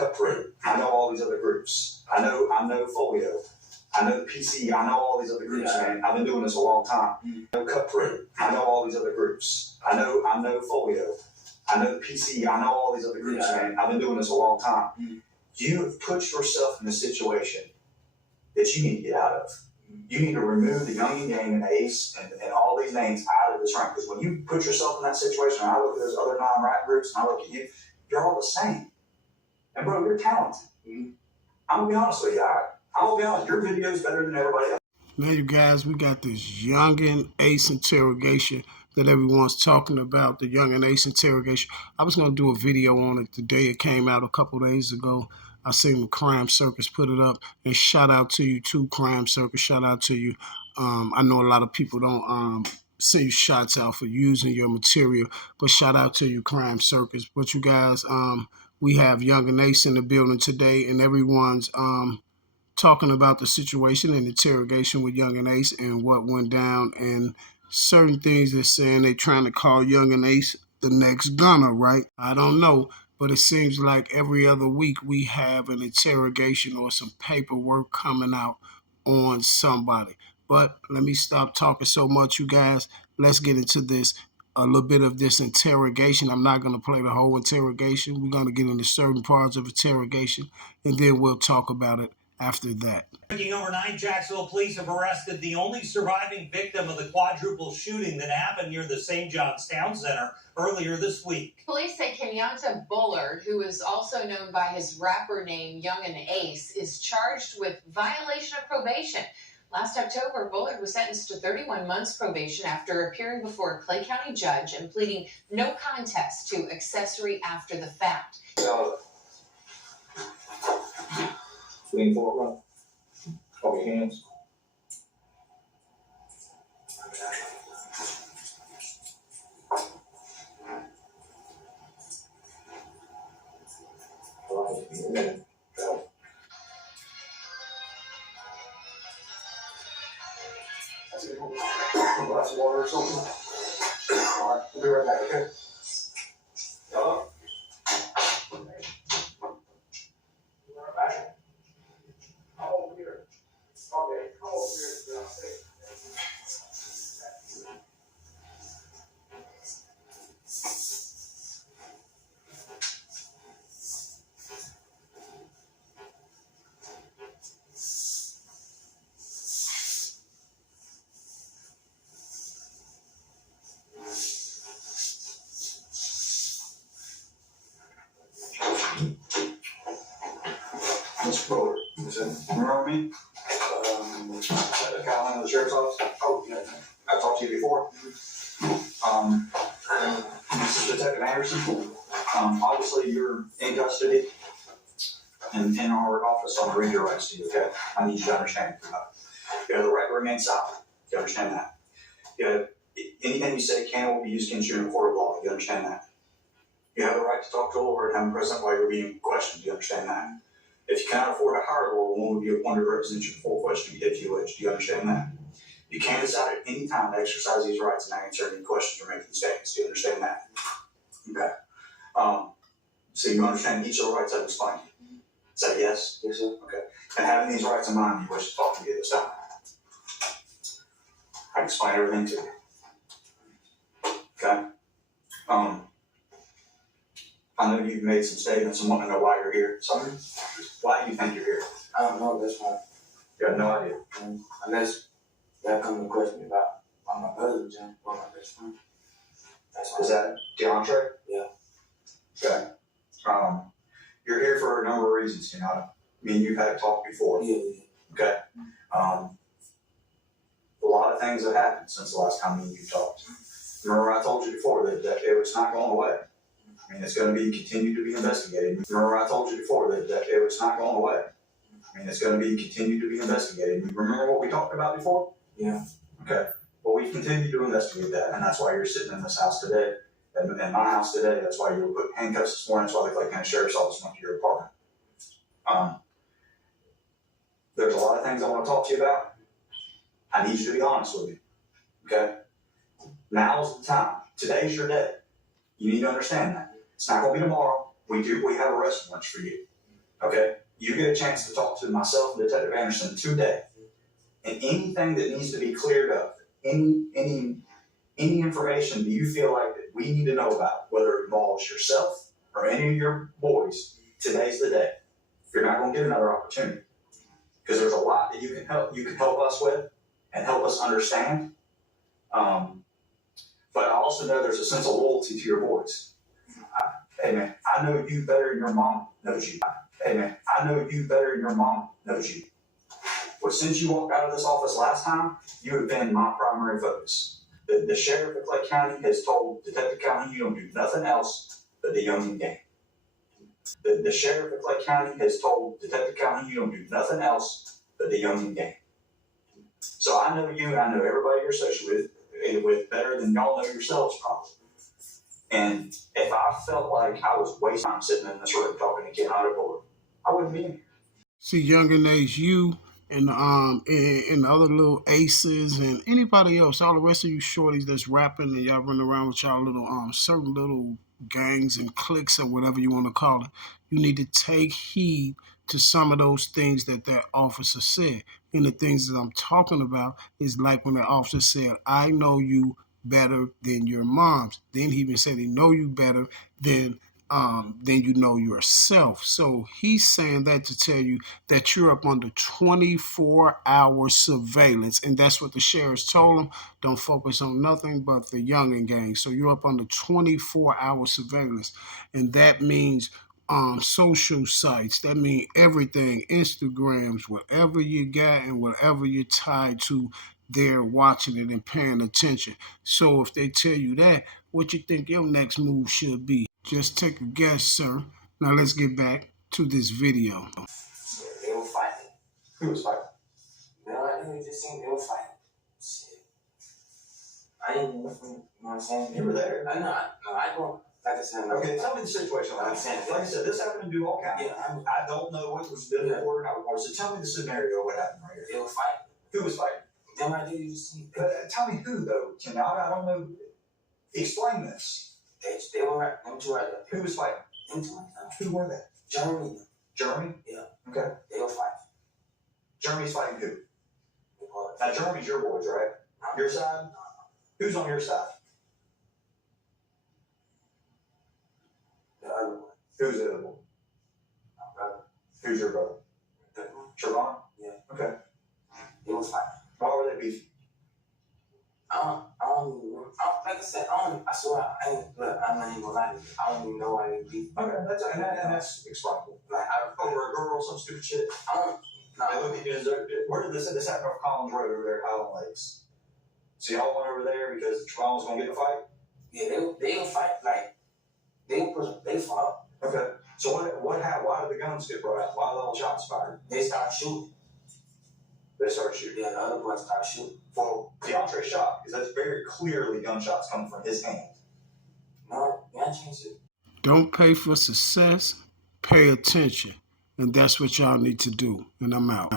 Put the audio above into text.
Cutthroat. I know all these other groups. I know Folio. I know PC. I know all these other groups, man. I've been doing this a long time. I know Cutthroat. I know all these other groups. I know Folio. I know PC. I know all these other groups, man. I've been doing this a long time. You have put yourself in a situation that you need to get out of. You need to remove the Youngin gang and Ace and all these names out of this rank. Because when you put yourself in that situation, and I look at those other non-rap groups and I look at you, you're all the same. And bro, you're talented. I'm gonna be honest with you. I'm gonna be honest. Your video is better than everybody else. Now, you guys, we got this Youngin Ace interrogation that everyone's talking about. The Youngin Ace interrogation. I was gonna do a video on it the day it came out a couple days ago. I seen the Crime Circus put it up, and shout out to you too, Crime Circus. Shout out to you. I know a lot of people don't send you shots out for using your material, but shout out to you, Crime Circus. But you guys, we have Youngin Ace in the building today, and everyone's talking about the situation and interrogation with Youngin Ace and what went down, and certain things they're saying they're trying to call Youngin Ace the next gunner, right? I don't know. But it seems like every other week we have an interrogation or some paperwork coming out on somebody. But let me stop talking so much, you guys. Let's get into this, a little bit of this interrogation. I'm not going to play the whole interrogation. We're going to get into certain parts of interrogation, and then we'll talk about it after that. Breaking overnight, Jacksonville police have arrested the only surviving victim of the quadruple shooting that happened near the St. John's Town Center earlier this week. Police say Kenyatta Bullard, who is also known by his rapper name Youngin Ace, is charged with violation of probation. Last October, Bullard was sentenced to 31 months probation after appearing before a Clay County judge and pleading no contest to accessory after the fact. Lean forward, run. Hold your hands. All right, go. That's it. A glass of water or something. All right, we'll be right back, okay? Hello? Mr. Bullard, remember me? Caroline of the Sheriff's Office? Oh, yeah. I've talked to you before. This is Detective Anderson. Obviously, you're in custody and in our office on the read your rights to you, okay? I need you to understand. You have the right to remain silent. You understand that? You have, anything you say can or will be used against you in a court of law. You understand that? You have the right to talk to a lawyer and have him present while you're being questioned. You understand that? If you cannot afford to hire a lawyer, one would be appointed to represent you in full question if you wish. Do you understand that? You can decide at any time to exercise these rights and answer any questions or make any statements. Do you understand that? Okay. So you understand each of the rights I've explained to you? Is that yes? Yes, sir. Okay. And having these rights in mind, you wish to talk to me at this time. I can explain everything to you. Okay. I know you've made some statements and want to know why you're here. So, why do you think you're here? I don't know, that's why. You have no idea. Unless y'all come to question me about why my brother was in, or my best friend. That's why. Is that DeAndre? Yeah. Okay. You're here for a number of reasons, you know. Me and you've had a talk before. Yeah. Okay. A lot of things have happened since the last time me and you talked. Remember I told you before that it's not going away. I mean, it's going to be continued to be investigated. Remember I told you before that it's not going away. I mean, it's going to be continued to be investigated. Remember what we talked about before? Yeah. Okay. Well, we continue to investigate that, and that's why you're sitting in this house today, and in my house today. That's why you were put handcuffs this morning. That's why the Clay County Sheriff's Office went to your apartment. There's a lot of things I want to talk to you about. I need you to be honest with me. Okay? Now's the time. Today's your day. You need to understand that. It's not going to be tomorrow. We have a rest lunch for you. Okay? You get a chance to talk to myself and Detective Anderson today. And anything that needs to be cleared up, any information that you feel like that we need to know about, whether it involves yourself or any of your boys, today's the day. You're not going to get another opportunity because there's a lot that you can help us with and help us understand. But I also know there's a sense of loyalty to your boys. Hey man, I know you better than your mom knows you. Hey man, I know you better than your mom knows you. Well, since you walked out of this office last time, you have been my primary focus. The sheriff of Clay County has told Detective County you don't do nothing else but the Youngin game. The sheriff of Clay County has told Detective County you don't do nothing else but the Youngin game. So I know you and I know everybody you're associated with better than y'all know yourselves probably. And if I felt like I was wasting time sitting in this room talking to Ken Otterboard, I wouldn't be in here. See, Youngin Ace, you and the other little aces and anybody else, all the rest of you shorties that's rapping and y'all running around with y'all little certain little gangs and cliques or whatever you want to call it, you need to take heed to some of those things that officer said. And the things that I'm talking about is like when the officer said, I know you better than your moms. Then he even said he know you better than you know yourself. So he's saying that to tell you that you're up under 24-hour surveillance, and that's what the sheriff's told him. Don't focus on nothing but the Youngin gang. So you're up under 24-hour surveillance, and that means social sites. That means everything, Instagrams, whatever you got and whatever you're tied to, they're watching it and paying attention. So if they tell you that, what you think your next move should be? Just take a guess, sir. Now let's get back to this video. They were fighting. Who was fighting? No, I didn't just think they were fighting. Shit. I didn't know, you know what I'm saying? You were there. I know, I don't, like I said, Okay, tell me the situation. Like I said, this happened in Duval County. Yeah, I don't know what was been reported, how it was. So tell me the scenario, what happened right here. they were fighting. Who was fighting? Then I didn't just see. Tell me who, though. I don't know. Explain this. They were right, them two right there. Who was fighting? Them two right there. Who were they? Jeremy. Jeremy? Yeah. Okay. They were fighting. Jeremy's fighting who? They call it. Now, Jeremy's your boys, right? Your side? Who's on your side? The other one. Who's the other one? My brother. Who's your brother? The one. Trevon? Yeah. Okay. They were fighting. Why were they beefing? I don't even know. Like I said, I swear, I'm not even gonna lie to you. I don't even know why they beat. Okay, that's explainable. Like, Over a girl, some stupid shit. I don't, I look at you, where did this happen off Collins Road over there at Highland Lakes? So y'all went over there because Trevon was gonna get in a fight? yeah, they will fight, like, they fought. Okay. So why did the guns get brought out? Why did all the shots fired? They started shooting. They started shooting. Yeah, the other boys started shooting. Well, DeAndre shot, because that's very clearly gunshots coming from his hand. No, you gotta change it. Don't pay for success, pay attention. And that's what y'all need to do. And I'm out.